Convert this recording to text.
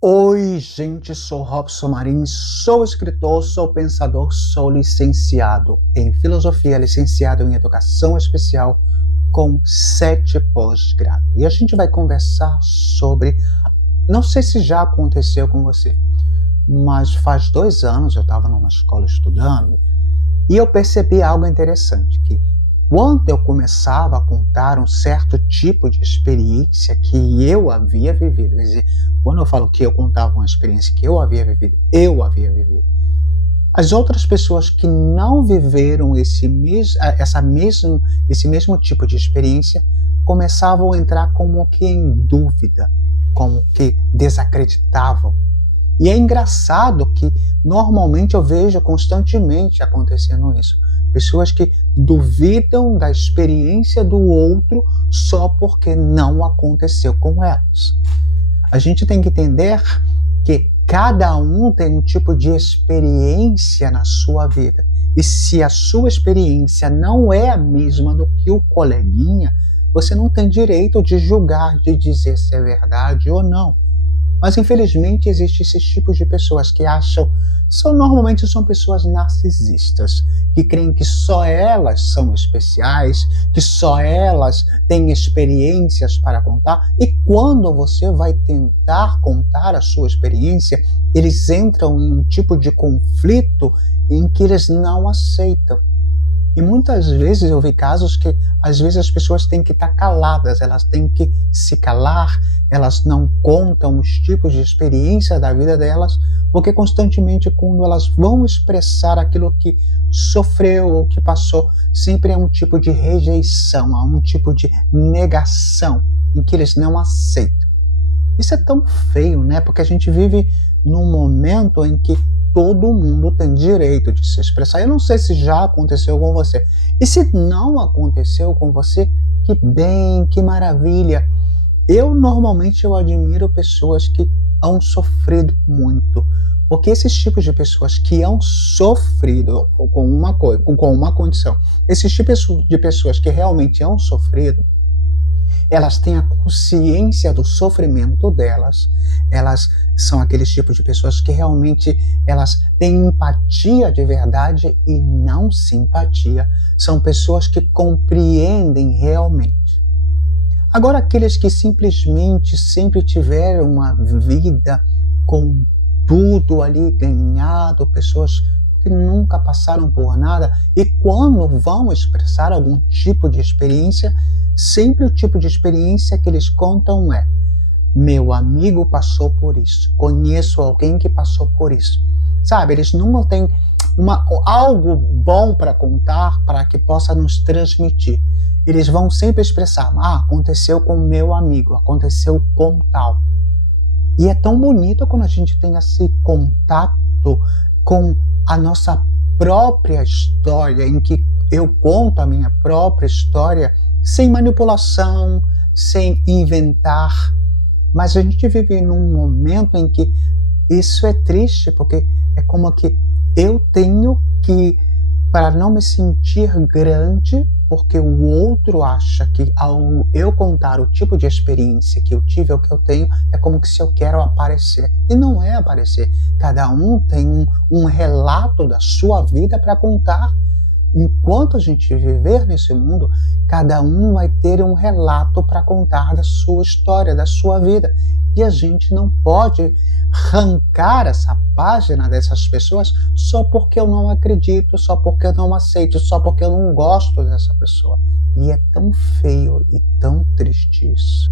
Oi, gente, sou Robson Marim, sou escritor, sou pensador, sou licenciado em filosofia, licenciado em educação especial com 7 pós-grado. E a gente vai conversar sobre, não sei se já aconteceu com você, mas faz 2 anos eu estava numa escola estudando e eu percebi algo interessante, que quando eu começava a contar um certo tipo de experiência que eu havia vivido, quer dizer, quando eu falo que eu contava uma experiência que eu havia vivido, as outras pessoas que não viveram esse mesmo tipo de experiência começavam a entrar como que em dúvida, como que desacreditavam. E é engraçado que normalmente eu vejo constantemente acontecendo isso. Pessoas que duvidam da experiência do outro só porque não aconteceu com elas. A gente tem que entender que cada um tem um tipo de experiência na sua vida. E se a sua experiência não é a mesma do que o coleguinha, você não tem direito de julgar, de dizer se é verdade ou não. Mas infelizmente existem esses tipos de pessoas que acham, normalmente são pessoas narcisistas, que creem que só elas são especiais, que só elas têm experiências para contar, e quando você vai tentar contar a sua experiência, eles entram em um tipo de conflito em que eles não aceitam. E muitas vezes eu vi casos que, às vezes, as pessoas têm que estar caladas, elas têm que se calar, elas não contam os tipos de experiência da vida delas, porque constantemente, quando elas vão expressar aquilo que sofreu ou que passou, sempre é um tipo de rejeição, há um tipo de negação, em que eles não aceitam. Isso é tão feio, né? Porque a gente vive num momento em que todo mundo tem direito de se expressar. Eu não sei se já aconteceu com você. E se não aconteceu com você, que bem, que maravilha. Normalmente eu admiro pessoas que hão sofrido muito. Porque esses tipos de pessoas que hão sofrido com uma condição, esses tipos de pessoas que realmente hão sofrido, elas têm a consciência do sofrimento delas, elas são aqueles tipos de pessoas que realmente elas têm empatia de verdade e não simpatia, são pessoas que compreendem realmente. Agora, aqueles que simplesmente sempre tiveram uma vida com tudo ali ganhado, pessoas que nunca passaram por nada, e quando vão expressar algum tipo de experiência, sempre o tipo de experiência que eles contam é: meu amigo passou por isso, conheço alguém que passou por isso. Sabe, eles nunca têm algo bom para contar para que possa nos transmitir. Eles vão sempre expressar: aconteceu com meu amigo, aconteceu com tal. E é tão bonito quando a gente tem esse contato com a nossa própria história, em que eu conto a minha própria história sem manipulação, sem inventar. Mas a gente vive num momento em que isso é triste, porque é como que eu tenho que, para não me sentir grande, porque o outro acha que ao eu contar o tipo de experiência que eu tive ou que eu tenho, é como que se eu quero aparecer. E não é aparecer. Cada um tem um relato da sua vida para contar. Enquanto a gente viver nesse mundo, cada um vai ter um relato para contar da sua história, da sua vida. E a gente não pode arrancar essa página dessas pessoas só porque eu não acredito, só porque eu não aceito, só porque eu não gosto dessa pessoa. E é tão feio e tão triste isso.